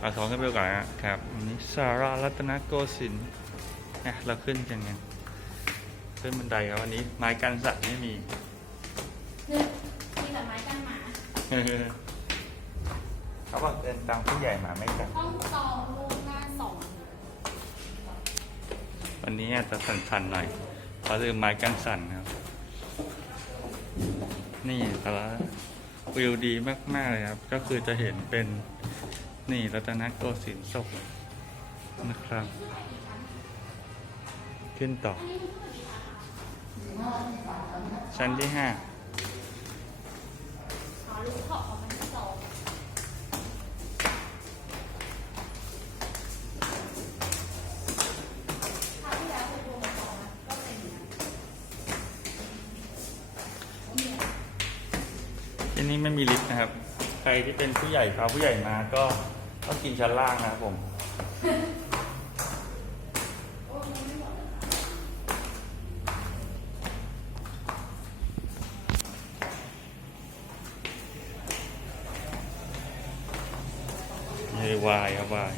เอาท้องขึ้นไปก่อนนะครับอันนี้สารารัตนโกสินทร์อะเราขึ้นกันยังขึ้นบันไดครับวันนี้ ไม้กันสัตว์ไม่มีหนึ่งมีแต่ไม้กันหมาเขาบอกเดินตามผู้ใหญ่มาไม่กันต้องจองล่วงหน้าสองวันนี้อาจจะสั่นๆหน่อยเพราะลืมไม้กันสั่นครับ นี่แต่ละวิวดีมากๆเลยครับ ก็คือจะเห็นเป็น นี่รัตนโกสินทร์ศกนะครับ ขึ้นต่อ ชั้นที่ห้าอันที่สองคราวที่แล้วเคยรวมมาสองนะก็เป็นอย่างนั้นเนี่ยที่นี่ไม่มีลิฟต์นะครับ ใครที่เป็นผู้ใหญ่พาผู้ใหญ่มาก็ ต้องกินชั้นล่างนะครับผมเฮ้ยวายครับวาย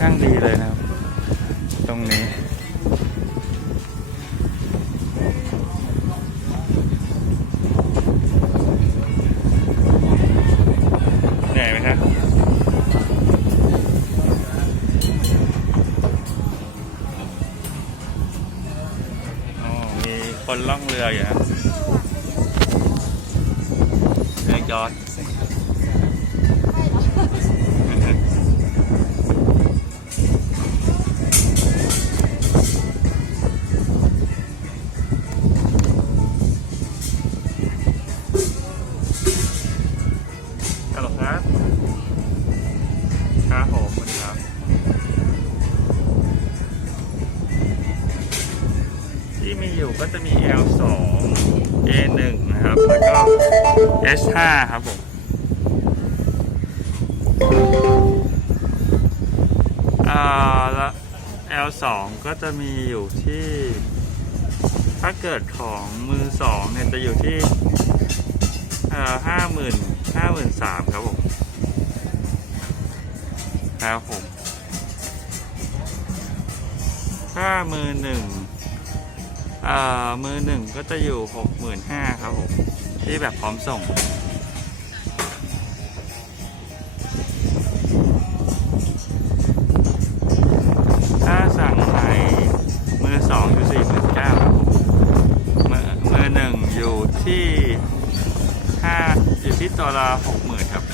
ข้างดีเลยนะครับ ตรงนี้ เหนื่อยไหมครับอ๋อมีคนล่องเรืออยู่ครับเรือยอช L2 A1 นะครับ แล้วก็ S5 ครับผมอ่าแล้ว L2 ก็จะมีอยู่ที่ ถ้าเกิดของมือสองเนี่ยจะอยู่ที่เอ่อห้าหมื่นห้าหมื่นสามครับผมครับผมห้ามือหนึ่ง มือหนึ่งก็จะอยู่หกหมื่นห้าครับผมที่แบบพร้อมส่ง ถ้าสั่งใหม่มือสองอยู่สี่หมื่นเก้าครับผมมือมือหนึ่งอยู่ที่ห้าอยู่ที่ตัวละหกหมื่นครับ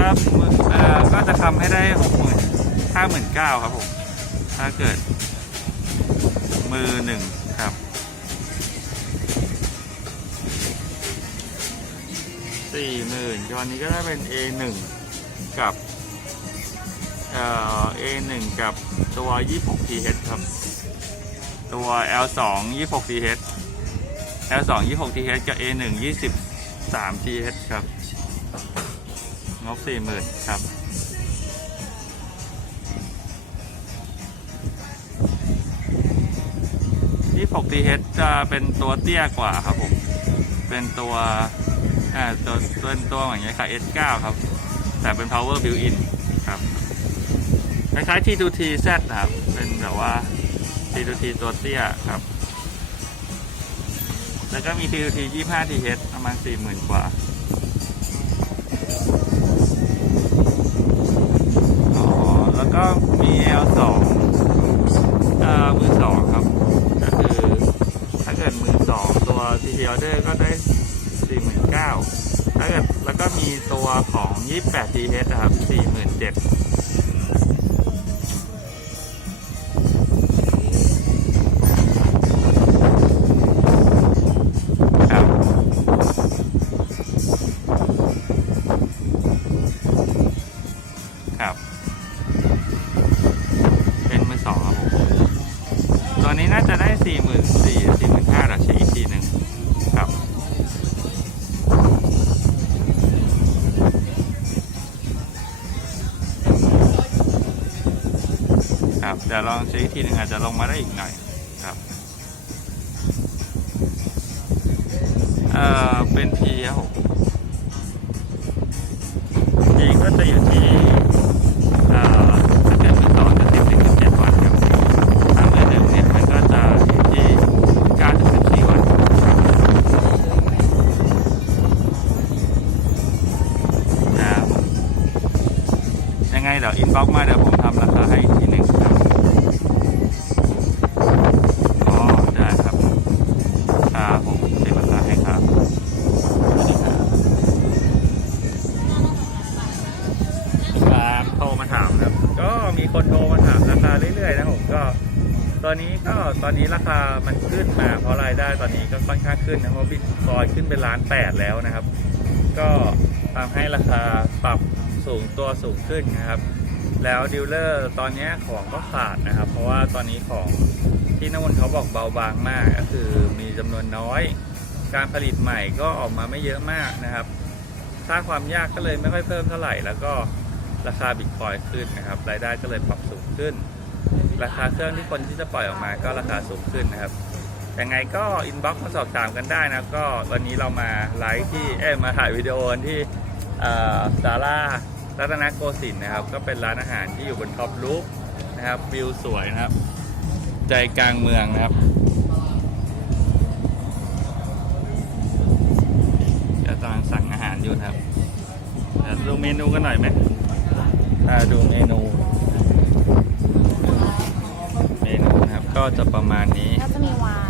ถ้าเอ่อก็จะทำให้ได้หกหมื่นห้าหมื่นเก้าครับผม ถ้าเกิด มือหนึ่งครับ สี่หมื่นตอนนี้ก็ได้เป็น A1 กับเอ่อ A1 กับตัว 26TH ครับ ตัว L2 26TH L2 26TH กับ A1 23TH ครับ งบ40,000ครับ 26TH จะเป็นตัวเตี้ยกว่าครับผม เป็นตัวอ่าตัวตัวตัวอย่างเงี้ยค่ะ S9 ครับ แต่เป็น power built in ครับคล้ายๆ T2T Z นะครับ เป็นแบบว่า T2T ตัวเตี้ยครับ แล้วก็มี T2T 25TH ประมาณ40,000 กว่า ก็มี L2 เอ่อมือสองครับ ก็คือถ้าเกิดมือสองตัว TT order ก็ได้ 49,000ถ้าเกิดแล้วก็มีตัวของ 28TH นะครับ 47,000 ครับเดี๋ยวลองเช็คอีกทีหนึ่งอาจจะลงมาได้อีกหน่อยครับเอ่อเป็นพีครับผมพีก็จะอยู่ที่เอ่อเดือนที่สอจะสิบถึงสิบเจ็ดวันครับถ้าเดือนหนึ่งเนี่ยมันก็จะอยู่ที่เก้าถึงสิบสี่วันนะยังไงเดี๋ยวอินบ็อกมาเดี๋ยวผมทำราคาให้ที มีคนโทรมาถามราคาเรื่อยๆนะผมก็ ตอนนี้ก็ตอนนี้ราคามันขึ้นมา เพราะรายได้ตอนนี้ก็ค่อนข้างขึ้นนะเพราะบิตคอยขึ้นเป็นล้านแปดแล้วนะครับ ก็ทำให้ราคาปรับสูงตัวสูงขึ้นนะครับ แล้วดีลเลอร์ตอนนี้ของก็ขาดนะครับ เพราะว่าตอนนี้ของที่นวนเขาบอกเบาบางมากก็คือมีจำนวนน้อย การผลิตใหม่ก็ออกมาไม่เยอะมากนะครับสร้าความยากก็เลยไม่ค่อยเพิ่มเท่าไหร่แล้วก็ ราคาบิตคอยขึ้นนะครับรายได้ก็เลยปรับสูงขึ้น ราคาเครื่องที่คนที่จะปล่อยออกมาก็ราคาสูงขึ้นนะครับยังไงก็อินบ็อกซ์มาสอบถามกันได้นะก็วันนี้เรามาไลฟ์ที่เอ้ยมาถ่ายวิดีโอที่ซาร่ารัตนโกสินทร์นะครับ ก็เป็นร้านอาหารที่อยู่บนท็อปรูปนะครับวิวสวยนะครับ ใจกลางเมืองนะครับเดี๋ยวตอนสั่งอาหารอยู่นะครับเดี๋ยวดูเมนูกันหน่อยไหมาดูเมนู เมนูนะครับ ก็จะประมาณนี้ ก็จะมีวน์อื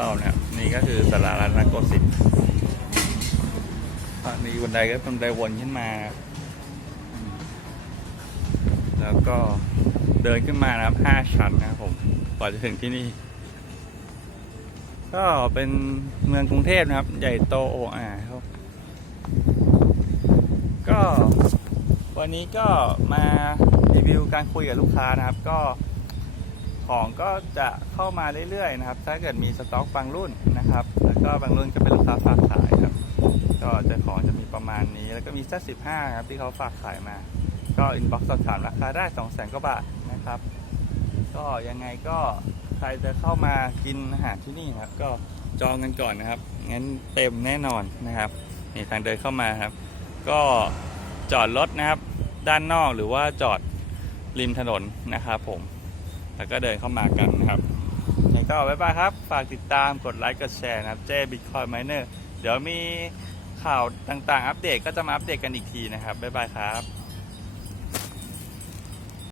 รอบๆนะครับนี่ก็คือสารารัตนโกสินทร์ตอนนี้บันไดก็เป็นไดวนขึ้นมาครับแล้วก็เดินขึ้นมานะครับห้าชั้นนะครับผมกว่าจะถึงที่นี่ ก็เป็นเมืองกรุงเทพนะครับ ใหญ่โตโอ้อาครับ ก็วันนี้ก็มารีวิวการคุยกับลูกค้านะครับ ก็ ของก็จะเข้ามาเรื่อยๆนะครับ ถ้าเกิดมีสต็อกบางรุ่นนะครับ แล้วก็บางรุ่นก็เป็นลูกค้าฝากขายครับ ก็จะของจะมีประมาณนี้ แล้วก็มีสักสิบห้าครับที่เขาฝากขายมา ก็อินบ็อกซ์สอบถามราคาได้สองแสนกว่าบาทนะครับ ก็ยังไงก็ใครจะเข้ามากินอาหารที่นี่ครับ ก็จองกันก่อนนะครับ งั้นเต็มแน่นอนนะครับนี่ทางเดินเข้ามาครับ ก็จอดรถนะครับ ด้านนอกหรือว่าจอดริมถนนนะครับผม แล้วก็เดินเข้ามากันนะครับยังไงก็บ๊ายบายครับ ฝากติดตามกดไลค์กดแชร์นะครับเจ้บิตคอยไมเนอร์เดี๋ยวมีข่าวต่างๆ อัปเดตก็จะมาอัปเดตกันอีกทีนะครับ บ๊ายบายครับ